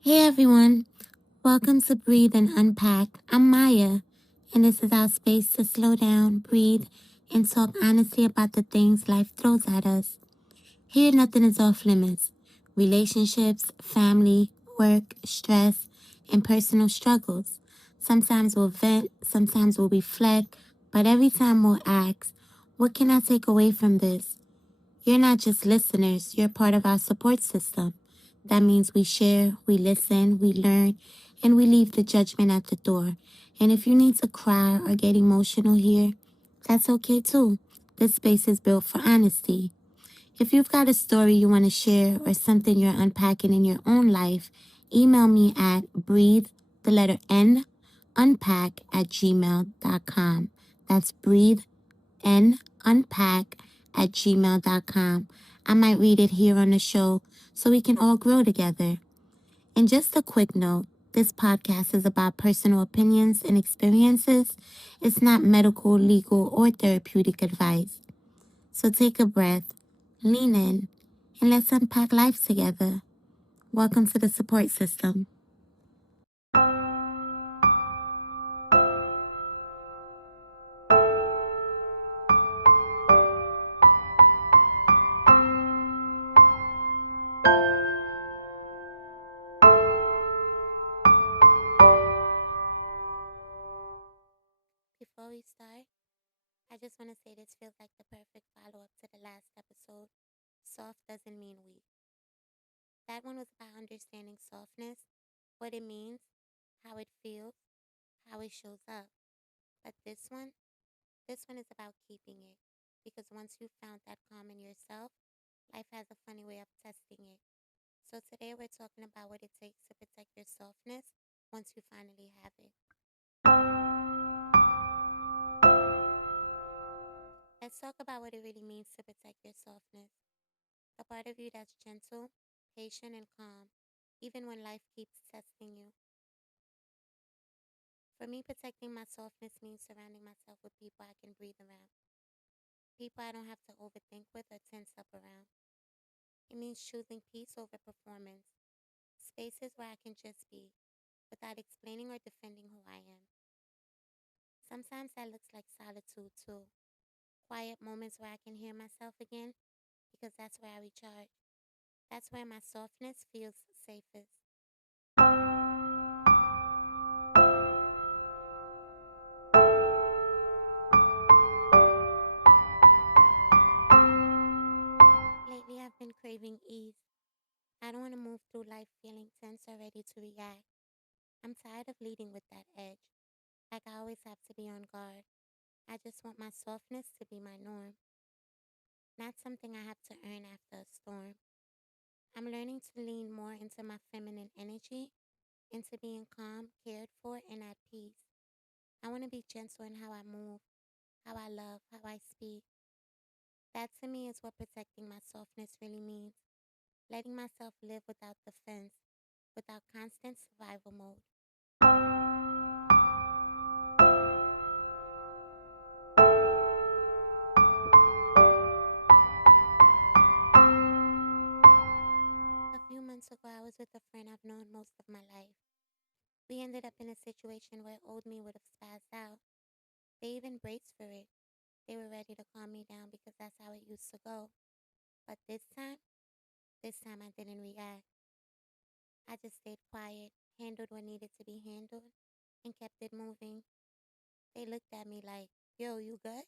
Hey everyone, welcome to Breathe and Unpack. I'm Maya, and this is our space to slow down, breathe, and talk honestly about the things life throws at us. Here, nothing is off limits. Relationships, family, work, stress, and personal struggles. Sometimes we'll vent, sometimes we'll reflect, but every time we'll ask, what can I take away from this? You're not just listeners, you're part of our support system. That means we share, we listen, we learn, and we leave the judgment at the door. And if you need to cry or get emotional here, that's okay too. This space is built for honesty. If you've got a story you want to share or something you're unpacking in your own life, email me at breathe, the letter N, unpack at gmail.com. That's breathe and unpack at gmail.com. I might read it here on the show so we can all grow together. And just a quick note, this podcast is about personal opinions and experiences. It's not medical, legal, or therapeutic advice. So take a breath, lean in, and let's unpack life together. Welcome to the support system. Before we start, I just want to say this feels like the perfect follow up to the last episode. Soft doesn't mean weak. That one was about understanding softness, what it means, how it feels, how it shows up. But this one is about keeping it. Because once you've found that calm in yourself, life has a funny way of testing it. So today we're talking about what it takes to protect your softness once you finally have it. Let's talk about what it really means to protect your softness. The part of you that's gentle, patient, and calm, even when life keeps testing you. For me, protecting my softness means surrounding myself with people I can breathe around, people I don't have to overthink with or tense up around. It means choosing peace over performance, spaces where I can just be without explaining or defending who I am. Sometimes that looks like solitude too, quiet moments where I can hear myself again because that's where I recharge. That's where my softness feels safest. Lately, I've been craving ease. I don't want to move through life feeling tense or ready to react. I'm tired of leading with that edge, like I always have to be on guard. I just want my softness to be my norm, not something I have to earn after a storm. I'm learning to lean more into my feminine energy, into being calm, cared for, and at peace. I want to be gentle in how I move, how I love, how I speak. That to me is what protecting my softness really means. Letting myself live without defense, without constant survival mode. A few months ago, I was with a friend I've known most of my life. We ended up in a situation where old me would have spazzed out. They even braced for it. They were ready to calm me down because that's how it used to go. But this time I didn't react. I just stayed quiet, handled what needed to be handled, and kept it moving. They looked at me like, yo, you good?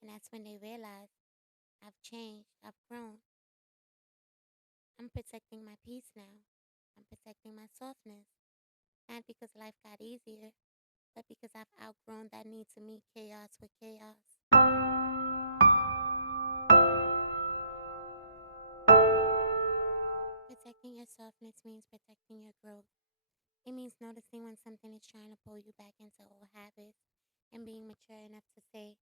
And that's when they realized I've changed, I've grown. I'm protecting my peace now. I'm protecting my softness. Not because life got easier, but because I've outgrown that need to meet chaos with chaos. Protecting your softness means protecting your growth. It means noticing when something is trying to pull you back into old habits and being mature enough to say,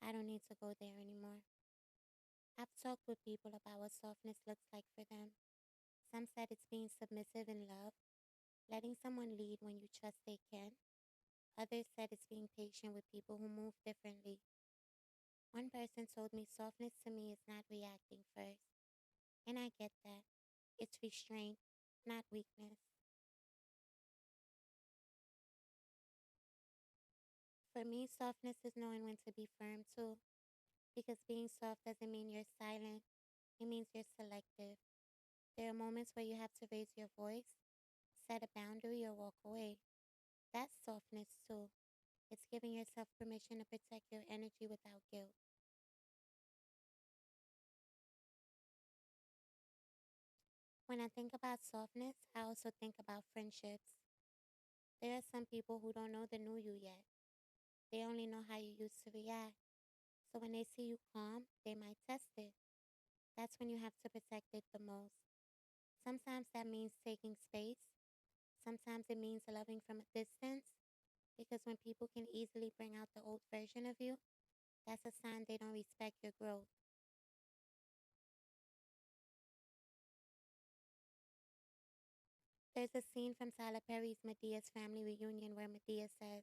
I don't need to go there anymore. I've talked with people about what softness looks like for them. Some said it's being submissive in love, letting someone lead when you trust they can. Others said it's being patient with people who move differently. One person told me softness to me is not reacting first. And I get that. It's restraint. not weakness. For me, softness is knowing when to be firm too, because being soft doesn't mean you're silent, it means you're selective. There are moments where you have to raise your voice, set a boundary, or walk away. That's softness too. It's giving yourself permission to protect your energy without guilt. When I think about softness, I also think about friendships. There are some people who don't know the new you yet. They only know how you used to react. So when they see you calm, they might test it. That's when you have to protect it the most. Sometimes that means taking space. Sometimes it means loving from a distance. Because when people can easily bring out the old version of you, that's a sign they don't respect your growth. There's a scene from Tyler Perry's Medea's family reunion where Medea says,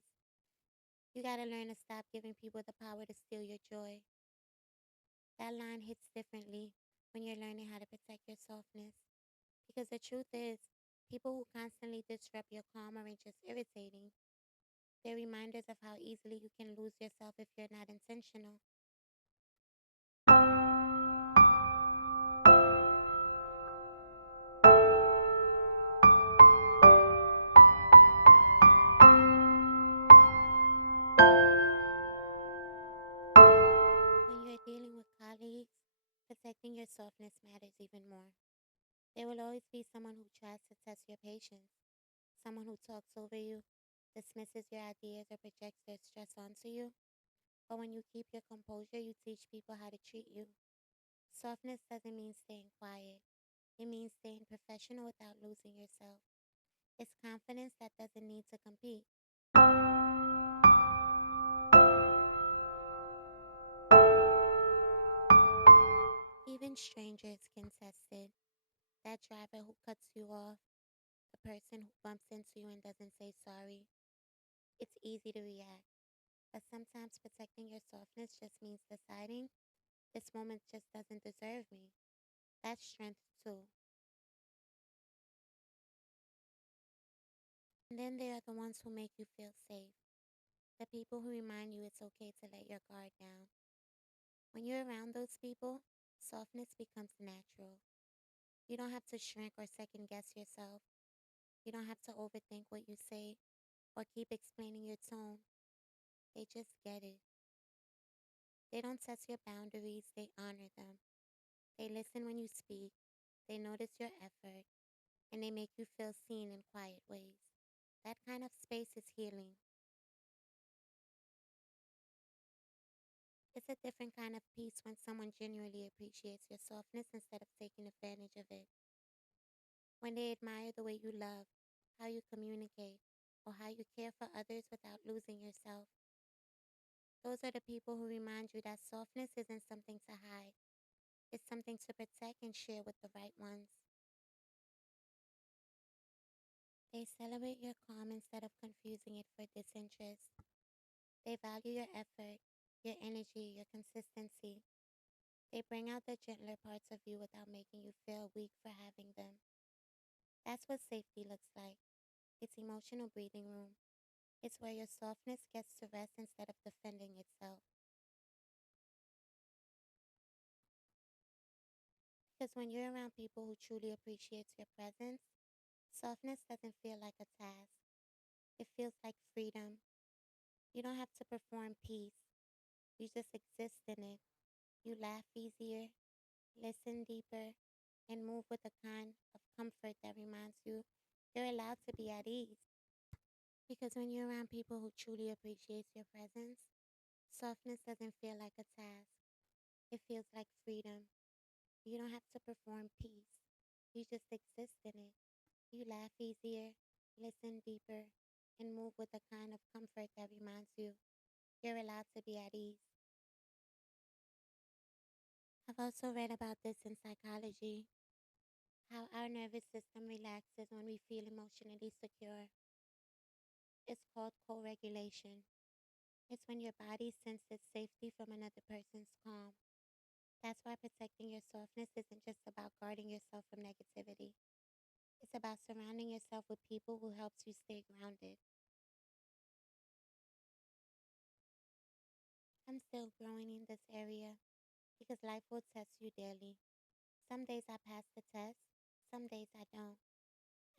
"You gotta learn to stop giving people the power to steal your joy." That line hits differently when you're learning how to protect your softness. Because the truth is, people who constantly disrupt your calm aren't just irritating, they're reminders of how easily you can lose yourself if you're not intentional. When you're dealing with colleagues, protecting your softness matters even more. There will always be someone who tries to test your patience, someone who talks over you, dismisses your ideas, or projects their stress onto you. But when you keep your composure, you teach people how to treat you. Softness doesn't mean staying quiet, it means staying professional without losing yourself. It's confidence that doesn't need to compete. Even strangers can test it. That driver who cuts you off, the person who bumps into you and doesn't say sorry. It's easy to react, but sometimes protecting your softness just means deciding this moment just doesn't deserve me. That's strength too. And then there are the ones who make you feel safe, the people who remind you it's okay to let your guard down. When you're around those people, softness becomes natural. You don't have to shrink or second guess yourself. You don't have to overthink what you say or keep explaining your tone. They just get it. They don't test your boundaries, they honor them. They listen when you speak, they notice your effort, and they make you feel seen in quiet ways. That kind of space is healing. It's a different kind of peace when someone genuinely appreciates your softness instead of taking advantage of it. When they admire the way you love, how you communicate, or how you care for others without losing yourself. Those are the people who remind you that softness isn't something to hide, it's something to protect and share with the right ones. They celebrate your calm instead of confusing it for disinterest. They value your effort, your energy, your consistency. They bring out the gentler parts of you without making you feel weak for having them. That's what safety looks like. It's emotional breathing room. It's where your softness gets to rest instead of defending itself. Because when you're around people who truly appreciate your presence, softness doesn't feel like a task. It feels like freedom. You don't have to perform peace. You just exist in it. You laugh easier, listen deeper, and move with a kind of comfort that reminds you you're allowed to be at ease. Because when you're around people who truly appreciate your presence, softness doesn't feel like a task. It feels like freedom. You don't have to perform peace. You just exist in it. You laugh easier, listen deeper, and move with a kind of comfort that reminds you you're allowed to be at ease. I've also read about this in psychology, how our nervous system relaxes when we feel emotionally secure. It's called co regulation. It's when your body senses safety from another person's calm. That's why protecting your softness isn't just about guarding yourself from negativity. It's about surrounding yourself with people who helps you stay grounded. I'm still growing in this area because life will test you daily. Some days I pass the test, some days I don't.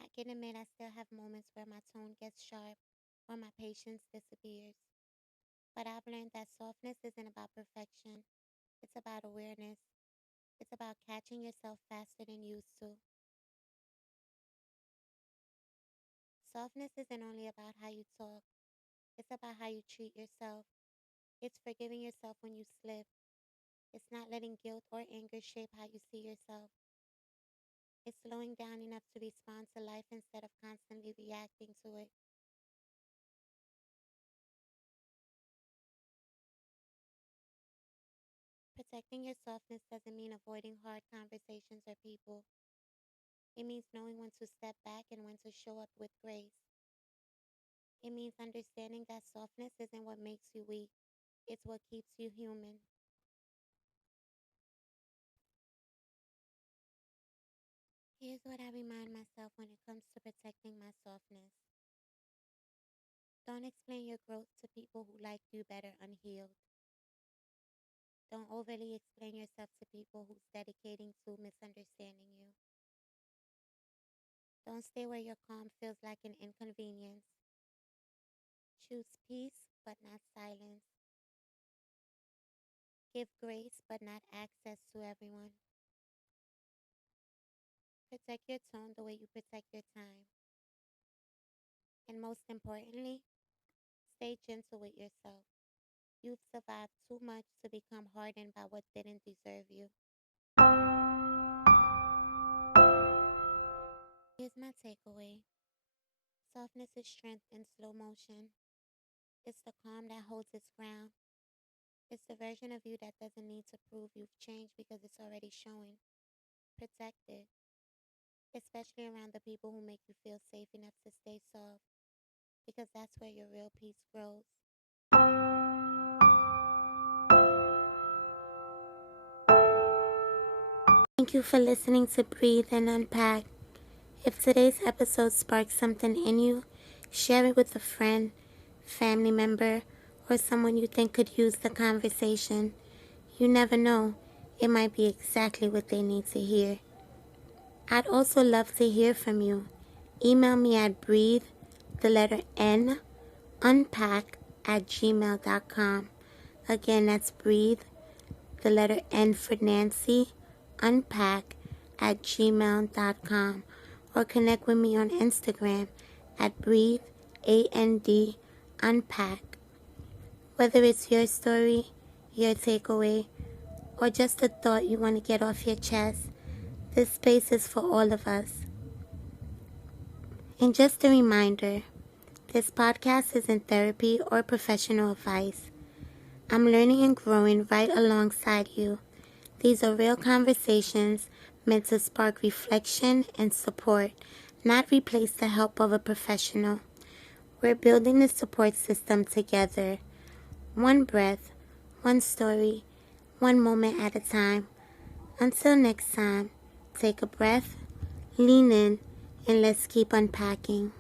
I can admit I still have moments where my tone gets sharp or my patience disappears. But I've learned that softness isn't about perfection, it's about awareness. It's about catching yourself faster than you used to. Softness isn't only about how you talk, it's about how you treat yourself. It's forgiving yourself when you slip. It's not letting guilt or anger shape how you see yourself. It's slowing down enough to respond to life instead of constantly reacting to it. Protecting your softness doesn't mean avoiding hard conversations or people. It means knowing when to step back and when to show up with grace. It means understanding that softness isn't what makes you weak, it's what keeps you human. Here's what I remind myself when it comes to protecting my softness. Don't explain your growth to people who like you better unhealed. Don't overly explain yourself to people who's dedicating to misunderstanding you. Don't stay where your calm feels like an inconvenience. Choose peace, but not silence. Give grace, but not access to everyone. Protect your tone the way you protect your time. And most importantly, stay gentle with yourself. You've survived too much to become hardened by what didn't deserve you. Here's my takeaway. Softness is strength in slow motion. It's the calm that holds its ground. It's the version of you that doesn't need to prove you've changed because it's already showing. Protect it, especially around the people who make you feel safe enough to stay soft, because that's where your real peace grows. Thank you for listening to Breathe and Unpack. If today's episode sparked something in you, share it with a friend, family member, or someone you think could use the conversation. You never know, it might be exactly what they need to hear. I'd also love to hear from you. Email me at breathe, the letter N, unpack at gmail.com. Again, that's breathe, the letter N for Nancy, unpack at gmail.com. Or connect with me on Instagram at breathe, AND, unpack. Whether it's your story, your takeaway, or just a thought you want to get off your chest, this space is for all of us. And just a reminder, this podcast isn't therapy or professional advice. I'm learning and growing right alongside you. These are real conversations meant to spark reflection and support, not replace the help of a professional. We're building the support system together. One breath, one story, one moment at a time. Until next time, take a breath, lean in, and let's keep unpacking.